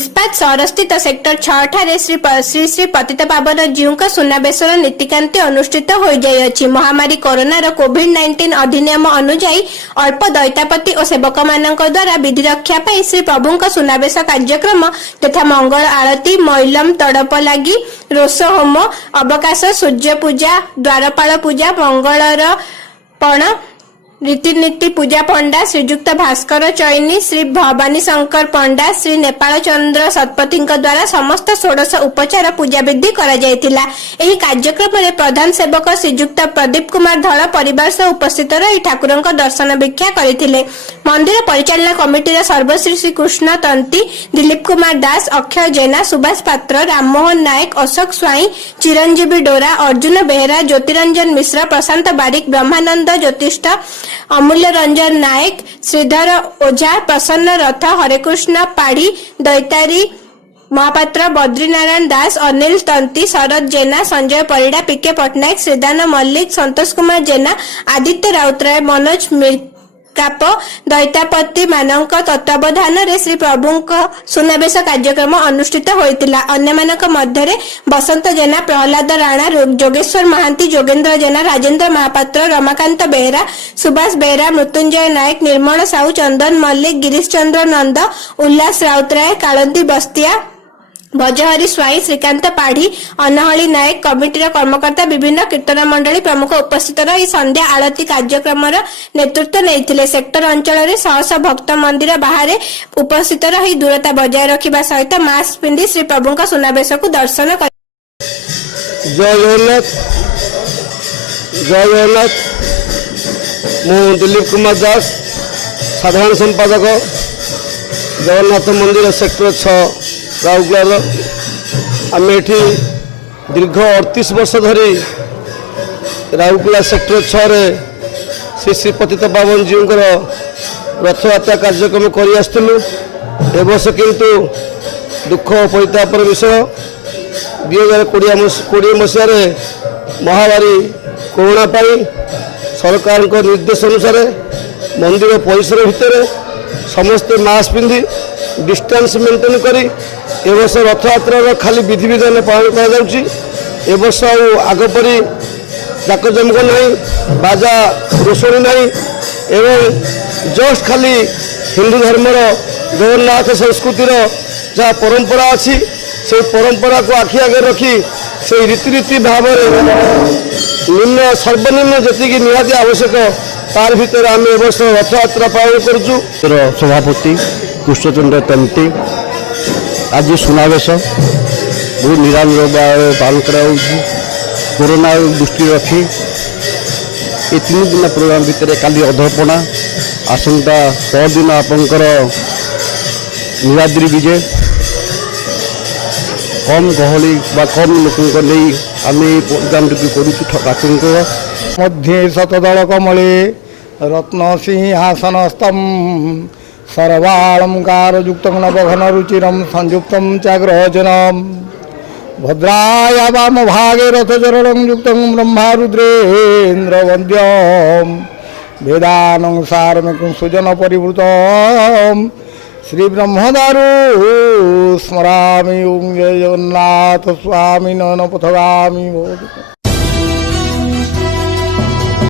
इस्पात सहर स्थित सेक्टर 6 ठारे श्री श्री पतित पावन जीव का सुनाबेशर नीतिकांति अनुष्ठित हो जाइए। महामारी कोरोनार कोविड-19 अधिनियम अनुजाई अल्प दैतापति और सेवक मान द्वारा विधि रक्षा पाई श्री प्रभु सुनाबेश कार्यक्रम तथा मंगल आरती मैलम तड़प लगी रोष होम अवकाश सूर्य पूजा द्वारपाल पूजा मंगलर पण रीतिनीति पूजा पंडा श्रीजुक्त भास्कर चैनी श्री भवानी शंकर पंडा श्री नेपाल चंद्र शतपथी द्वारा समस्त 16 उपचार पूजा विधि कार्यक्रम में प्रधान सेवक श्रीजुक्त प्रदीप कुमार धड़ परिवार सह उपस्थित रही ठाकुर दर्शन भिक्षा करते। मंदिर परिचालना कमिटी सर्वश्री श्री कृष्ण तंती दिलीप कुमार दास अक्षय जेना सुभाष पात्र राममोहन नायक अशोक स्वाई चिरंजीवी डोरा अर्जुन बेहरा ज्योतिरंजन मिश्र प्रशांत बारिक ब्रह्मानंद ज्योतिष्ठ अमूल्य रंजन नायक श्रीधर ओझा प्रसन्न रथ हरेकृष्ण पाढ़ी दैतारी महापात्र बद्रीनारायण दास अनिल तंती शरद जेना संजय परिड़ा पीके पट्टनायक श्रीदान मल्लिक संतोष कुमार जेना आदित्य राउतराय मनोज काप दैतापति मानक तत्वावधान रे श्री प्रभु सुनाबेश कार्यक्रम अनुष्ठित होइतिला। अन्य मानक मध्यरे बसंत जेना प्रहलाद राणा जोगेश्वर महांती जोगेंद्र जेना राजेंद्र महापात्र रमाकांत बेहरा सुभाष बेहरा मृत्युंजय नायक निर्मल साहू चंदन मल्लिक गिरीश चंद्र नंद उल्लास राउतराय कालंदी बस्तिया भजहरी स्वाई श्रीकांत पाढ़ी अनहली नायक कमिटीर कर्मकर्ता विभिन्न कीर्तन मंडली प्रमुख उपस्थित रही संध्या आरती कार्यक्रम नेतृत्व नहीं। सेक्टर अंचल शह शह भक्त मंदिर बाहर उपस्थित रही दूरता बजाय रखा सहित मास्क पिंधि श्री प्रभु सुनाबेश को दर्शन कर। जय जगन्नाथ जय जगन्नाथ। मु दिलीप कुमार दास साधारण संपादक जगन्नाथ मंदिर सेक्टर 6 राउरकेला। आम एठी दीर्घ 38 वर्ष धरी राउरकेला सेक्टर 6 रे श्री श्री पतित पावन जीव रथयात्रा कार्यक्रम कर आसलु। ए वर्ष किंतु दुख परितापर विषय 2020 मसीह महामारी कोरोना पाई सरकार निर्देश अनुसार मंदिर परिसर भितर समस्ते मास्क पिंधि डिस्टेंस मेंटेन करी ए वर्ष रथयात्रा खाली विधि विधान पालन कर वर्ष आग परी जाकजमक नहीं बाजा रोषणी नहीं एवं जस्ट खाली हिंदू धर्मर जगन्नाथ संस्कृतिर जहाँ परंपरा अच्छी से परंपरा को आखि आगे रखी से रीतिनीति भाव निम्न सर्वनिम्न जी निहाती आवश्यक तार भीतर आम ए वर्ष रथयात्रा पालन करुचु। सभापति कृष्णचंद्र तंती आज सुनाबेश बहुत निरामिष पालन कर कोरोना दृष्टि रखी ये 3 दिन प्रोग्राम भितर काली अधपणा आसंता परदिन आपंकर नीलाद्री विजय कम गहली कम लोक नहीं आम प्रोग्राम ठाकुर मध्य शतदल कमले रत्न सिंहासनस्तम सर्वालंकारयुक्त नवघन रुचिरम संयुक्तम चाग्रहजनम भद्राया वाम भागे रथचरणं युक्तं ब्रह्मा रुद्रेन्द्र वन्द्यम वेदानं सारमेकं सुजन परिवृतम श्री ब्रह्मदारु स्मरामि ओं जय जगन्नाथ स्वामी नयन पथगामी।